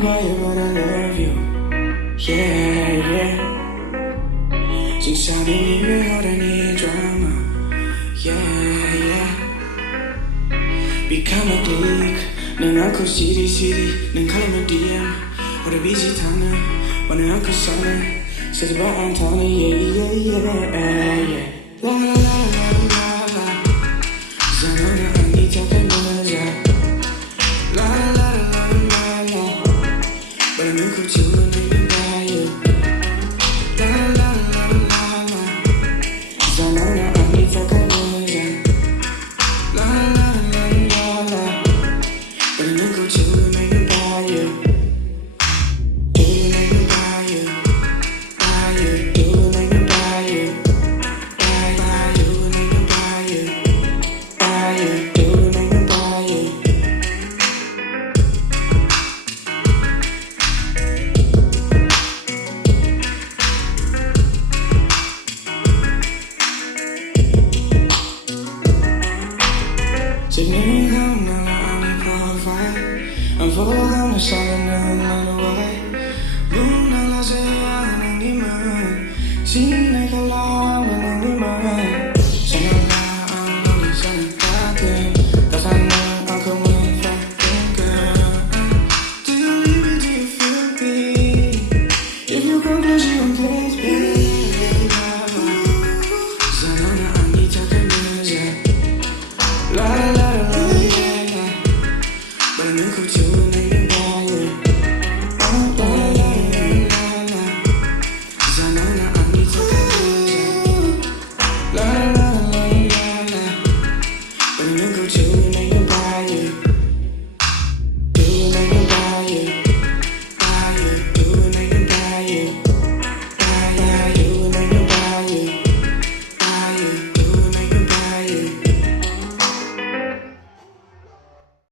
about you, but I love you. Yeah, yeah. 진짜는 이외로는 drama. Yeah, yeah. Become a click. 난 않고 시리. 난 칼로면 DM. 오래 비슷하나. 오늘 않고 사는. 쓰지마 않다는 yeah, yeah, yeah. La la la la la. 이상하게 아니 작게 맞아. La la la la la la. 바람은 굽지만 내게 봐.